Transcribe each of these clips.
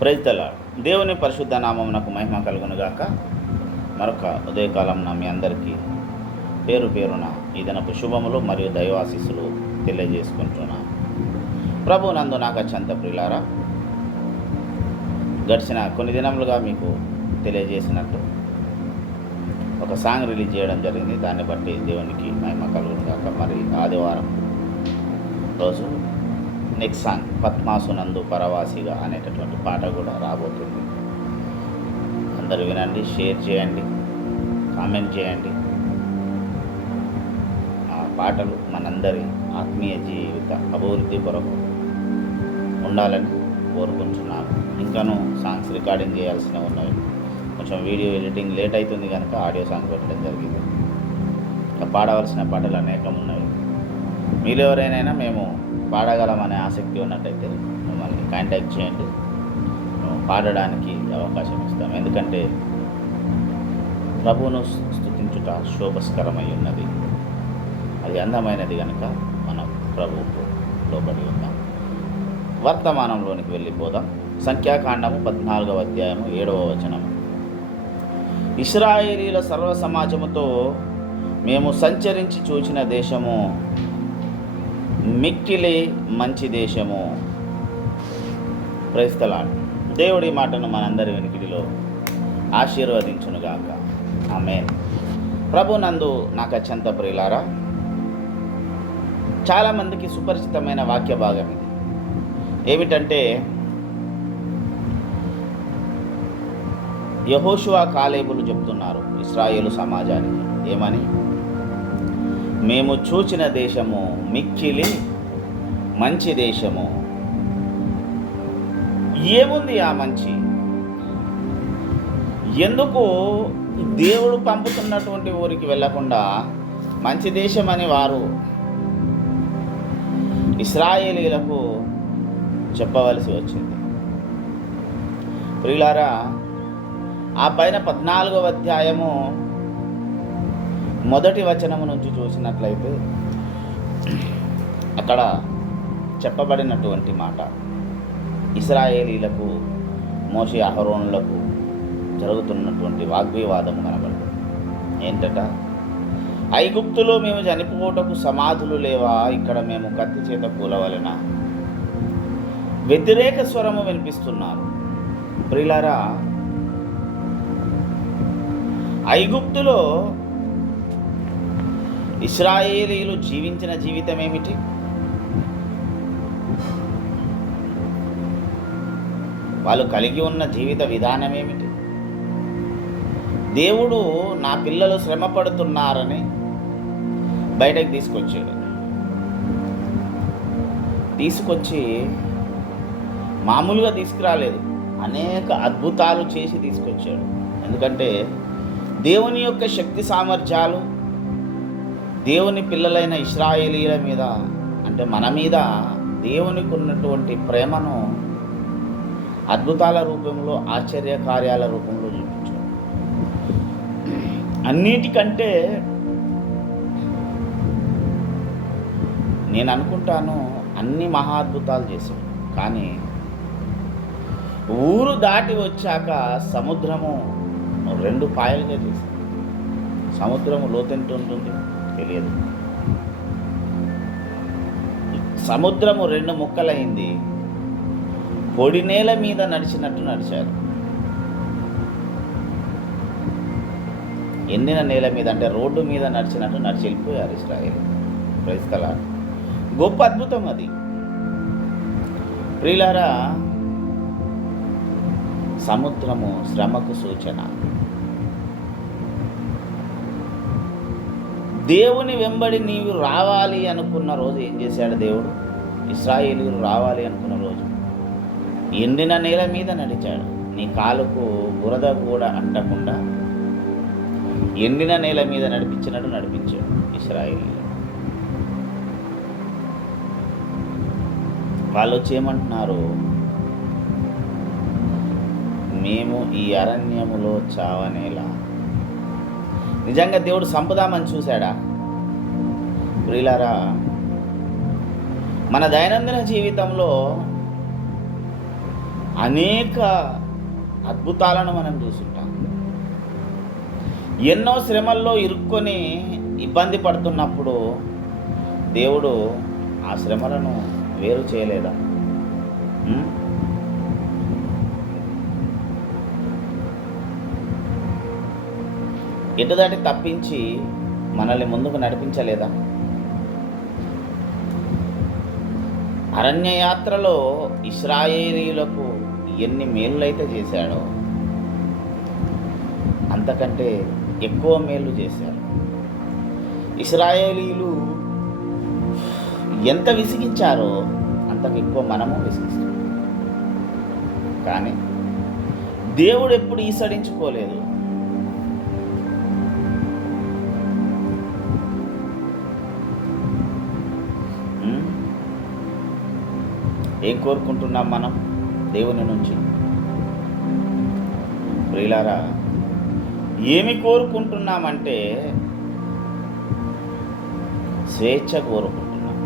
ప్రజల దేవుని పరిశుద్ధ నామం నాకు మహిమ కలుగునుగాక. మరొక ఉదయకాలం నా మీ అందరికీ పేరు పేరున ఈ దినపు శుభములు మరియు దైవాశీస్సులు తెలియజేసుకుంటున్నాను ప్రభు నందు నాకు అత్యంత ప్రియులారా గడిచిన కొన్ని దినములుగా మీకు తెలియజేసినట్టు ఒక సాంగ్ రిలీజ్ చేయడం జరిగింది. దాన్ని బట్టి దేవునికి మహిమ కలుగునుగాక. మరి ఆదివారం రోజు నెక్స్ట్ సాంగ్ పద్మాసునందు పరవాసిగా అనేటటువంటి పాట కూడా రాబోతుంది. అందరూ వినండి షేర్ చేయండి కామెంట్ చేయండి. ఆ పాటలు మనందరి ఆత్మీయ జీవిత అభివృద్ధి కొరకు ఉండాలని కోరుకుంటున్నాను. ఇంకాను సాంగ్స్ రికార్డింగ్ చేయాల్సినవి ఉన్నాయి కొంచెం వీడియో ఎడిటింగ్ లేట్ అవుతుంది కనుక ఆడియో సాంగ్ పెట్టడం జరిగింది. ఇంకా పాడవలసిన పాటలు అనేకం ఉన్నాయి. మీరు ఎవరైనా మేము పాడగలమనే ఆసక్తి ఉన్నట్టయితే మమ్మల్ని కాంటాక్ట్ చేయండి. మేము పాడడానికి అవకాశం ఇస్తాం. ఎందుకంటే ప్రభువును స్థుతించుట శోభస్కరమై ఉన్నది. అది అందమైనది కనుక మనం ప్రభువుకు లోబడి ఉన్నాం. వర్తమానంలోనికి వెళ్ళిపోదాం. సంఖ్యాకాండము పద్నాలుగవ అధ్యాయము ఏడవ వచనము ఇస్రాయేలీల సర్వ సమాజముతో మేము సంచరించి చూచిన దేశము మిక్కిలి మంచి దేశము. క్రైస్తలాడు దేవుడి మాటను మనందరి వెనుకిడిలో ఆశీర్వదించునుగాక. ఆమె ప్రభు నందు నాకు అత్యంత ప్రియులారా చాలామందికి సుపరిచితమైన వాక్య భాగం ఇది. ఏమిటంటే యహోషువా కాలేబులు చెప్తున్నారు ఇస్రాయేలు సమాజానికి. ఏమని? మేము చూచిన దేశము మిక్కిలి మంచి దేశము. ఏముంది ఆ మంచి? ఎందుకు దేవుడు పంపుతున్నటువంటి ఊరికి వెళ్ళకుండా మంచి దేశం అని వారు ఇస్రాయేలీలకు చెప్పవలసి వచ్చింది. ప్రియులారా ఆ పైన పద్నాలుగవ అధ్యాయము మొదటి వచనము నుంచి చూసినట్లయితే అక్కడ చెప్పబడినటువంటి మాట. ఇస్రాయేలీలకు మోషి అహరోనులకు జరుగుతున్నటువంటి వాగ్వివాదం కనబడుతుంది. ఏంటట? ఐగుప్తులో మేము చనిపోవటకు సమాధులు లేవా? ఇక్కడ మేము కత్తి చేత కూలవలన? వ్యతిరేక స్వరము వినిపిస్తున్నారు. ప్రిలారా ఐగుప్తులో ఇస్రాయేలీలు జీవించిన జీవితం ఏమిటి వాళ్ళు కలిగి ఉన్న జీవిత విధానం ఏమిటి దేవుడు నా పిల్లలు శ్రమ పడుతున్నారని బయటకు తీసుకొచ్చాడు. తీసుకొచ్చి మామూలుగా తీసుకురాలేదు. అనేక అద్భుతాలు చేసి తీసుకొచ్చాడు. ఎందుకంటే దేవుని యొక్క శక్తి సామర్థ్యాలు దేవుని పిల్లలైన ఇస్రాయేలీల మీద అంటే మన మీద దేవునికి ఉన్నటువంటి ప్రేమను అద్భుతాల రూపంలో ఆశ్చర్య కార్యాల రూపంలో చూపించాడు. అన్నిటికంటే నేను అనుకుంటాను అన్ని మహా అద్భుతాలు చేశాడు. కానీ ఊరు దాటి వచ్చాక సముద్రము రెండు పాయలుగా చేశాడు సముద్రము లోతెంటుంటుంది ఉంటుంది? తెలియదు సముద్రము రెండు ముక్కలైంది. పొడి నేల మీద నడిచినట్టు నడిచారు. ఎండిన నేల మీద అంటే రోడ్డు మీద నడిచినట్టు నడిచి వెళ్ళిపోయారు ఇస్రాయేల్ క్రైస్తల గొప్ప అద్భుతం అది. ప్రియులారా సముద్రము శ్రమకు సూచన. దేవుని వెంబడి నీవు రావాలి అనుకున్న రోజు ఏం చేశాడు దేవుడు? ఇస్రాయేలీలు రావాలి అనుకున్న రోజు. ఎండిన నేల మీద నడిచాడు. నీ కాలుకు బురద కూడా అంటకుండా ఎండిన నేల మీద నడిపించినట్టు నడిపించాడు ఇస్రాయేలీలు వాళ్ళు వచ్చి ఏమంటున్నారు? మేము ఈ అరణ్యములో చావనేలా నిజంగా దేవుడు సంపదామని చూశాడా? ప్రియులారా మన దైనందిన జీవితంలో అనేక అద్భుతాలను మనం చూసుంటాం ఎన్నో శ్రమల్లో ఇరుక్కొని ఇబ్బంది పడుతున్నప్పుడు దేవుడు ఆ శ్రమలను వేరు చేయలేదా ఎటుదాటి తప్పించి మనల్ని ముందుకు నడిపించలేదా? అరణ్యయాత్రలో ఇస్రాయేలీలకు ఎన్ని మేలులైతే చేశాడో అంతకంటే ఎక్కువ మేలు చేశారు. ఇస్రాయేలీలు ఎంత విసిగించారో అంతకు ఎక్కువ మనము విసిగిస్తాం కానీ దేవుడు ఎప్పుడు ఈసడించుకోలేదు. ఏం కోరుకుంటున్నాం మనం దేవుని నుంచి? ప్రియులారా ఏమి కోరుకుంటున్నామంటే స్వేచ్ఛ కోరుకుంటున్నాం.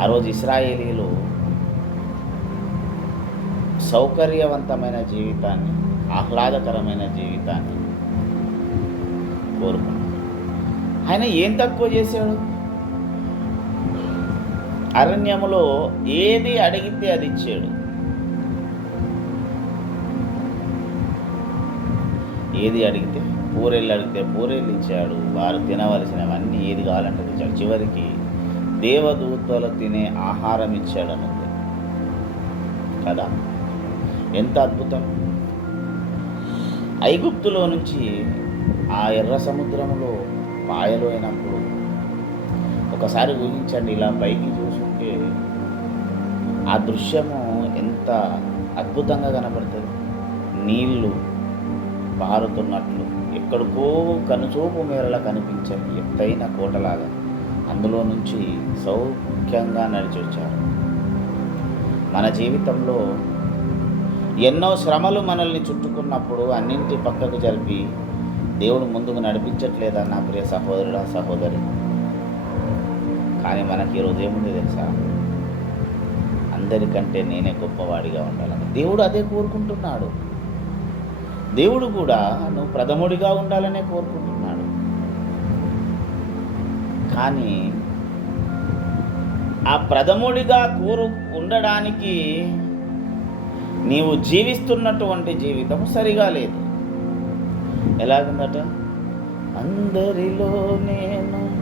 ఆ రోజు ఇస్రాయేలీలు సౌకర్యవంతమైన జీవితాన్ని ఆహ్లాదకరమైన జీవితాన్ని కోరుకున్నాడు ఆయన ఏం తక్కువ చేశాడు? అరణ్యములో ఏది అడిగితే అది ఇచ్చాడు. ఏది అడిగితే పూరేళ్ళు అడిగితే పూరేళ్ళు ఇచ్చాడు. వారు తినవలసినవన్నీ ఏది కావాలంటే ఇచ్చాడు. చివరికి దేవదూతలు తినే ఆహారం ఇచ్చాడు అన్నది. కదా? ఎంత అద్భుతం! ఐగుప్తులో నుంచి ఆ ఎర్ర సముద్రములో పాయలు అయినప్పుడు ఒకసారి ఊహించండి ఇలా పైకి చూసి ఆ దృశ్యము ఎంత అద్భుతంగా కనబడుతుంది. నీళ్ళు పారుతున్నట్లు ఎక్కడికో కనుచూపు మేరలా కనిపించే ఎత్తైన కోటలాగా అందులో నుంచి సౌఖ్యంగా నడిచి వచ్చారు మన జీవితంలో ఎన్నో శ్రమలు మనల్ని చుట్టుకున్నప్పుడు అన్నింటి పక్కకు జరిపి దేవుడు ముందుకు నడిపించట్లేదా నా ప్రియ సహోదరుడా సహోదరి? కానీ మనకి ఈరోజు ఏముంది తెలుసా? అందరికంటే నేనే గొప్పవాడిగా ఉండాలని దేవుడు అదే కోరుకుంటున్నాడు. దేవుడు కూడా నువ్వు ప్రథముడిగా ఉండాలనే కోరుకుంటున్నాడు. కానీ ఆ ప్రథముడిగా కోరు ఉండడానికి నీవు జీవిస్తున్నటువంటి జీవితం సరిగా లేదు. ఎలాగుందట? అందరిలో నేను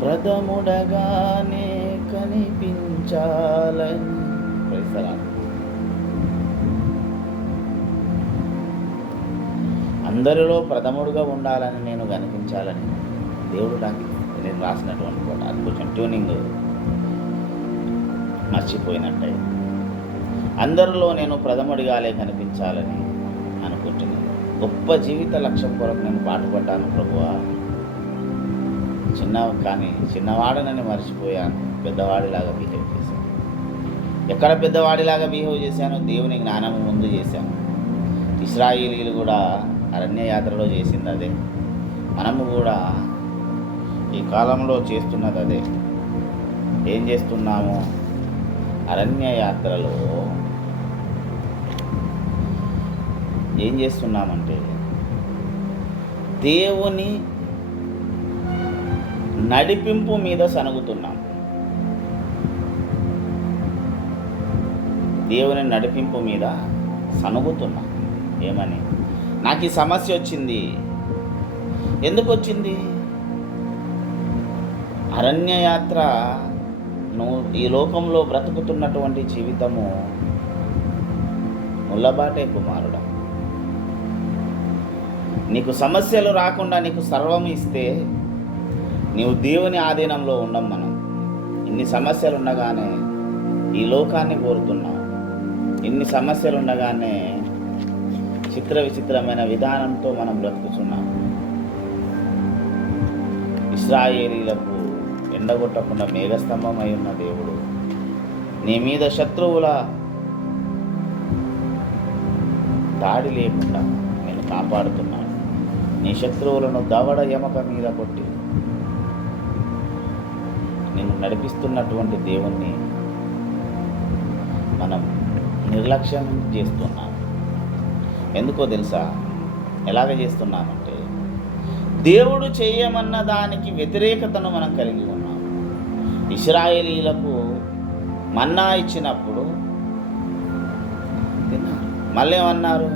ప్రథముడగానే కనిపించాలని అందరిలో ప్రథముడుగా ఉండాలని నేను కనిపించాలని దేవుడు నాకు నేను రాసినటువంటి పాట అది కొంచెం ట్యూనింగ్ మర్చిపోయినట్టే. అందరిలో నేను ప్రథముడిగాలే కనిపించాలని అనుకుంటున్నాను. గొప్ప జీవిత లక్ష్యం కొరకు నేను పాటుపడ్డాను ప్రభువా. చిన్న కానీ చిన్నవాడనని మర్చిపోయాను. పెద్దవాడిలాగా బిహేవ్ చేశాను. ఎక్కడ పెద్దవాడిలాగా బిహేవ్ చేశాను దేవుని జ్ఞానం ముందు చేశాను. ఇస్రాయిలీలు కూడా అరణ్య యాత్రలో చేసింది అదే. మనము కూడా ఈ కాలంలో చేస్తున్నది అదే. ఏం చేస్తున్నాము? అరణ్య యాత్రలో ఏం చేస్తున్నామంటే దేవుని నడిపింపు మీద సనుగుతున్నాం దేవుని నడిపింపు మీద సనుగుతున్నా ఏమని? నాకు ఈ సమస్య వచ్చింది. ఎందుకు వచ్చింది? అరణ్యయాత్ర నువ్వు ఈ లోకంలో బ్రతుకుతున్నటువంటి జీవితము ముల్లబాటే కుమారుడా. నీకు సమస్యలు రాకుండా నీకు సర్వం ఇస్తే నీవు దేవుని ఆధీనంలో ఉండం మనం. ఇన్ని సమస్యలు ఉండగానే ఈ లోకాన్ని కోరుతున్నావు. ఇన్ని సమస్యలు ఉండగానే చిత్ర విచిత్రమైన విధానంతో మనం బ్రతుకుతున్నాం ఇస్రాయేలీలకు ఎండగొట్టకుండా మేఘస్తంభం అయి ఉన్న దేవుడు నీ మీద శత్రువుల దాడి లేకుండా నేను కాపాడుతున్నాను. నీ శత్రువులను దవడ ఎమక మీద కొట్టి నేను నడిపిస్తున్నటువంటి దేవుణ్ణి మనం నిర్లక్ష్యం చేస్తున్నాను. ఎందుకో తెలుసా? ఎలాగ చేస్తున్నామంటే దేవుడు చేయమన్న దానికి వ్యతిరేకతను మనం కలిగి ఉన్నాం ఇస్రాయేలీలకు మన్నా ఇచ్చినప్పుడు తిన్నారు. మళ్ళీ ఏమన్నారు?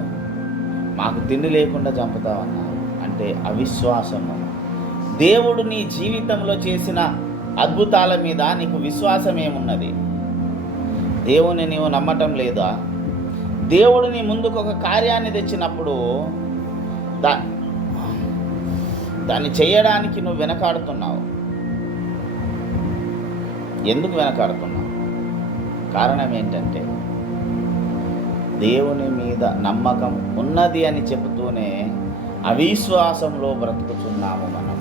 మాకు తిండి లేకుండా చంపుతామన్నారు అంటే అవిశ్వాసము. దేవుడు నీ జీవితంలో చేసిన అద్భుతాల మీద నీకు విశ్వాసం ఏమున్నది దేవుని నీవు నమ్మటం లేదా? దేవుడు నీ ముందుకు ఒక కార్యాన్ని తెచ్చినప్పుడు దా దాన్ని చేయడానికి నువ్వు వెనకాడుతున్నావు. ఎందుకు వెనకాడుతున్నావు? కారణం ఏంటంటే దేవుని మీద నమ్మకం ఉన్నది అని చెబుతూనే అవిశ్వాసంలో బ్రతుకుతున్నాము మనం.